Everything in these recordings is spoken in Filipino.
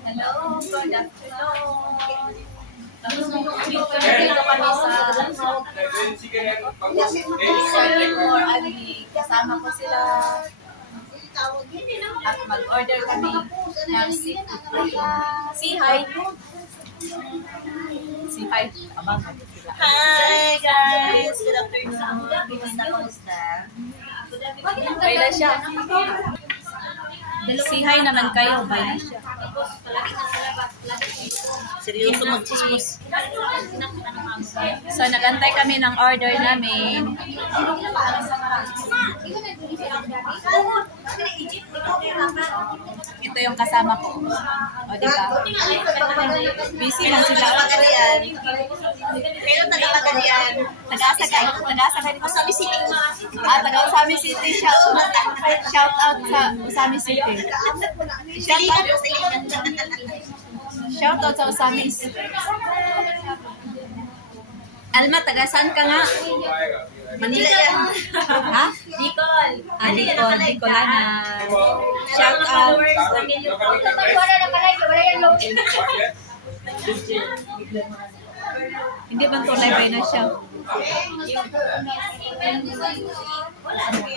Hello, good afternoon. Tapos nung dito kami sa Timor Ali, kasama ko sila at mag-order kami ng seafood. Say hi. Say hi. Abang kami sila. Hi guys! Good afternoon. Kamusta? Bay na siya. Say hi naman kayo. Bay na siya. Seryoso mag-chismos. So, nagantay kami ng order namin. Ito yung kasama ko. O, diba? Busy lang sila. Taga-Magalian. Pero taga-Magalian. Taga-Asagay. Masami City. Taga-Usami City. Shout out sa Usami City. Shout out sa Usami City. Alma, taga saan ka nga? Manila yan. Ha? Bicol. Bicolana. Shout out. Hindi ba tunay ba na siya?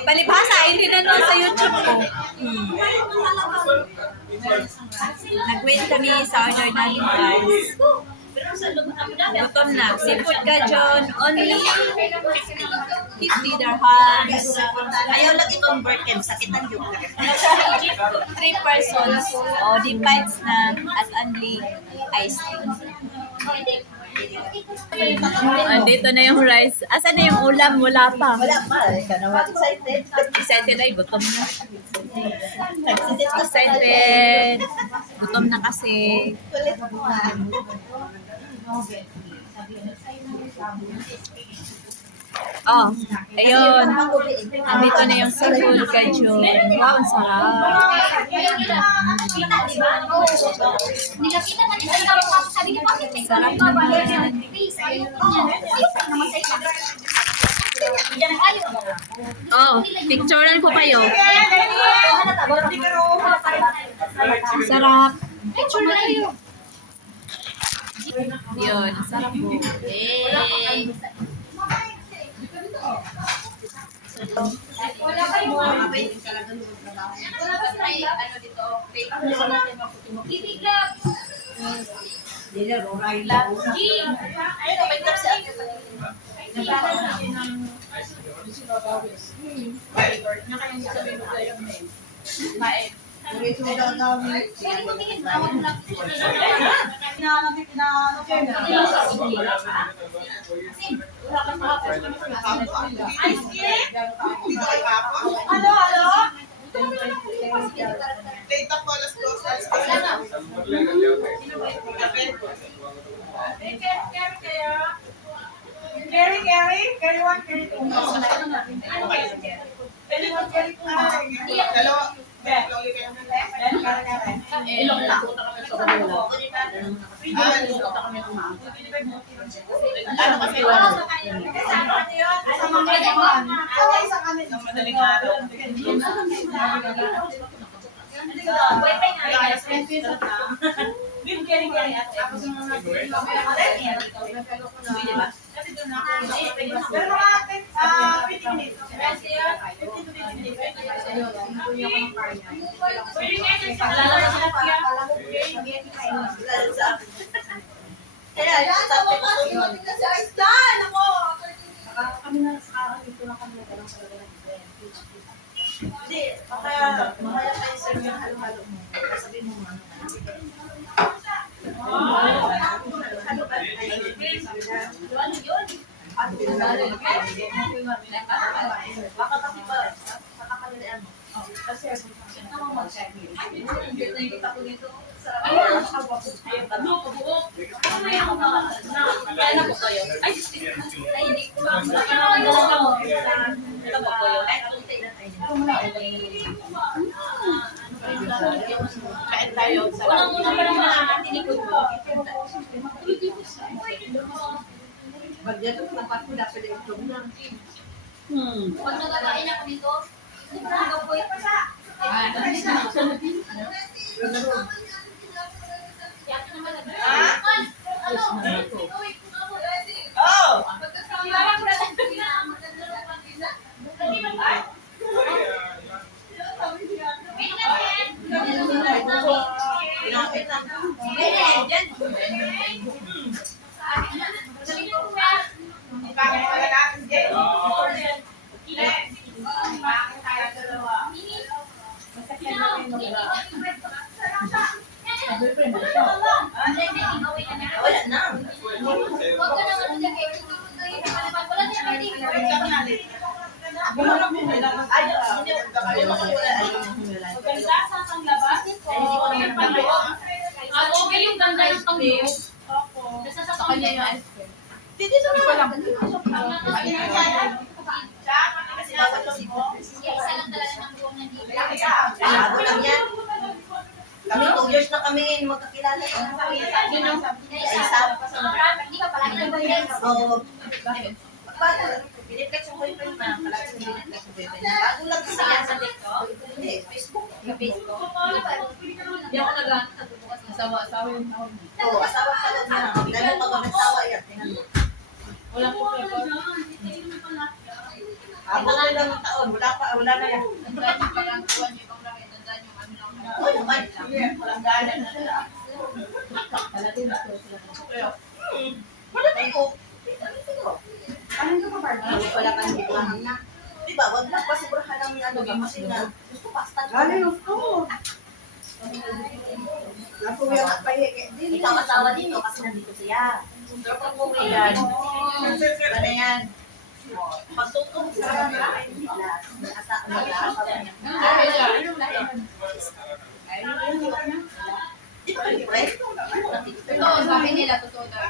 Palibhasa, hindi na nun sa YouTube ko. Nag-wait kami sa order namin, guys. Gutom na. Seafood ka, John. Only 50 dirhams. Ayaw lang i-convert yan. Sakitan yung 3 persons. O, di bites na at only iced tea. Andito na yung rice. Asan na yung ulam? Wala pa. Wala pa. Ikaw naman excited. Excited ay, gutom na. Nagsisit ka sa Excited. Gutom na kasi. Kulit mo ha. Oh, ayun. Andito na yung seafood kajun. Wow, ang sarap. Sarap naman. Oh, picturean ko kayo. Sarap. Picture na kayo. Yun, sarap po. Hey. Wala pa yung mga mabait talaga ng trabaho. Wala pa may ano dito. Titigap. Dila, roray lang. Ayun, may tap sa akin. Data po alas 2. Carry 1, carry 2. Dalawa. Ilong na. Madaling araw. Pero mga 20 minutes. 15 to 20 minutes. Kaya, sa hindi, mamaya kayo sir yung halo-halo mo. Sabi mo ano. Baka kasi pa, nakakalian mo. Kasi, nakikita ko dito. Kain tayo sa Bagyan ko ng pati dapat yung itlog na. Pag nagkakain ako dito, hindi pa po yung pasa. Pinapit na. Bakit pala natin, Jay? Bakit tayo dalawa? Wala na. Okay yung ganda yung pang-view. Sa kanya yung ice cream. Dito na lang. Isa lang talaga ng buong nandito. Bago lang yan. Kami 2 years na kami magkakilala. Sino? Isa. Hindi ka palagi ng boyfriend. So, piniplex yung boyfriend na. Palagi yung piniplex yung boyfriend. Bago lang kasi yan sa TikTok. Hindi, Facebook. Sa Facebook. Hindi ako nag-bukas ng asawa yung tawag mo. Oo, asawa pa lang na. Dahil pag nagsawa yan. Wala po pero Abot na lang ng taon. Wala na yan. tandaan yung pagkakuan yung ibang laki. Tandaan yung ano lang. Oo naman. Walang gana na sila. Wala tayo. Anong ka pa, Barbie? Wala kang buwan na. Diba, wag lang pasuburahan ng ano ba kasi na gusto pasta. Of course. Nakuya ka pa din. Ikaw asawa dito kasi nandito siya. Pero pag uwi yan, ano yan? Pagtutong sa nila, asawa niya. Di ba, libre? Totoo, sabi nila, totoo daw.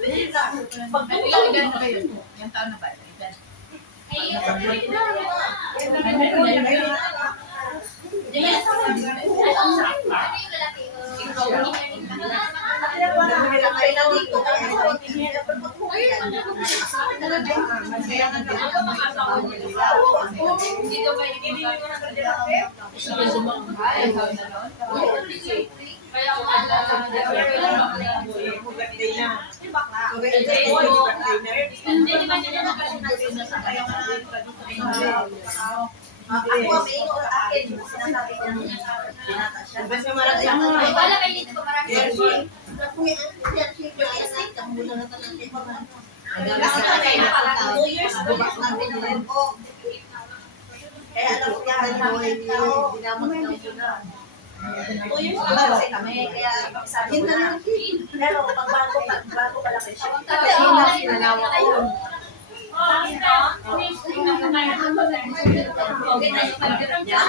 Pwede ka. Pagtutong. Ilan na ba yun? Yung taon na ba? Ilan? Dito ba yung Ako ang maingo sa akin, sinasabi niya binata siya. Basta marami ako. wala kayo dito pa marami. Yung instinct, ang muna na talagang iba na. Kasi kami, 2 years bubak natin yun. Kaya alam ko yan, dinamot na ko na. 2 years bubak kasi kami, kaya sabi ko na. Pero pag bago pa lang siya. Sinanawa ko yun. Okay na yung pagkirap niya.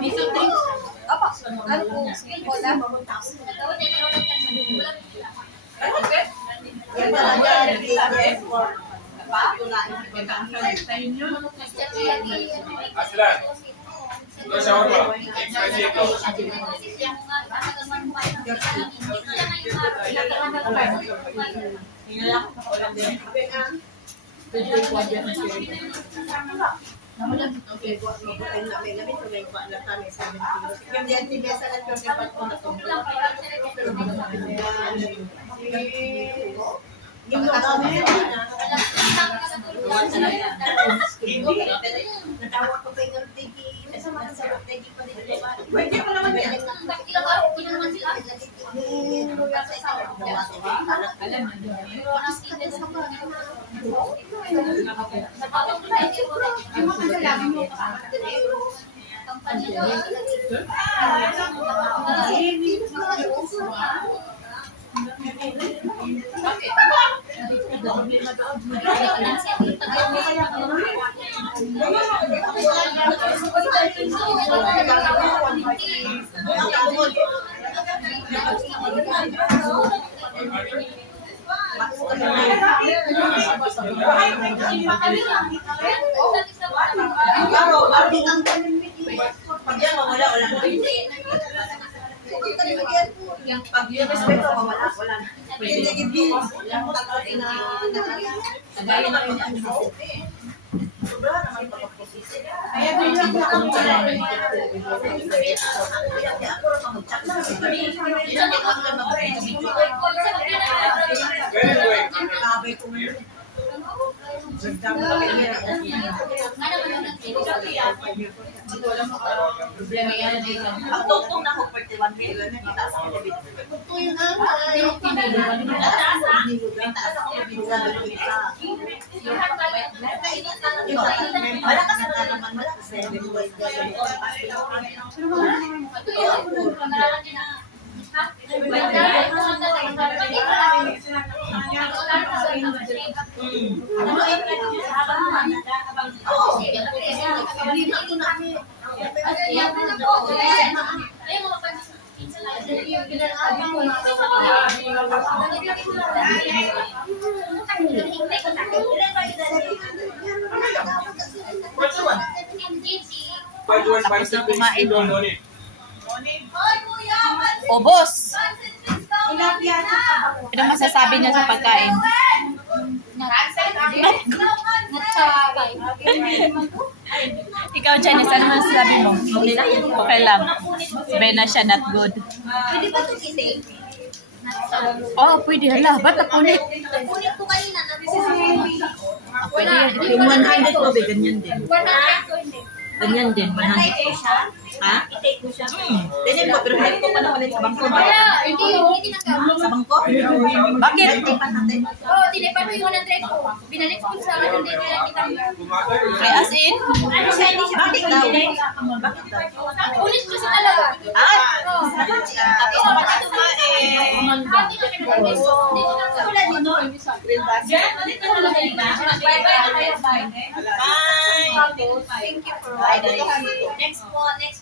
Miso drinks. Opo. Ano po? Wala. Yan talaga, nag-i-effort for Aslan. Ito sa orba. Expensive ito. Natawa ko pa yung tiki. Sa mga sarap tiki pa din. Pwede ko naman yan. Pag yan, wala na. Pag yung respeto, wala na. Hindi. Sobra naman pag-posisi. Kaya din lang ako. Very good. Problema yan dito. Ang totoo na ko 41 din. Itaas ako ng video. Itaas ako ng video. Malakas na naman. Malakas na Kumain. O, boss! Ano masasabi niya sa pagkain? Ikaw, Janice, ano masasabi mo? Okay lang. Okay lang. Sabi na siya, not good. Pwede ba ito kising? Oh, pwede. Hala, ba't napunit? Napunit ko kanina. Pwede yan. Yung 100 ko, be, ganyan din. 100. Ganyan din, 100 I-take ko ko. siya. Ha? I-take ko siya. Ganyan ko, pero hindi ko pa naman sa bangko. Hindi na ka. Sa bangko? Bakit? Oo, tinipan mo yung 100 ko. Binalik ko sa akin, hindi na kita. Ay, as in? Ano siya? Hindi siya Bakit daw? pinili. Bakit daw? Ulit kasi talaga. Ah! Oo. Tapos naman ito ba Hindi ko pinagay. So, hindi ko na ka. Tulad dito. Bye! Thank you for riding. Next po our next.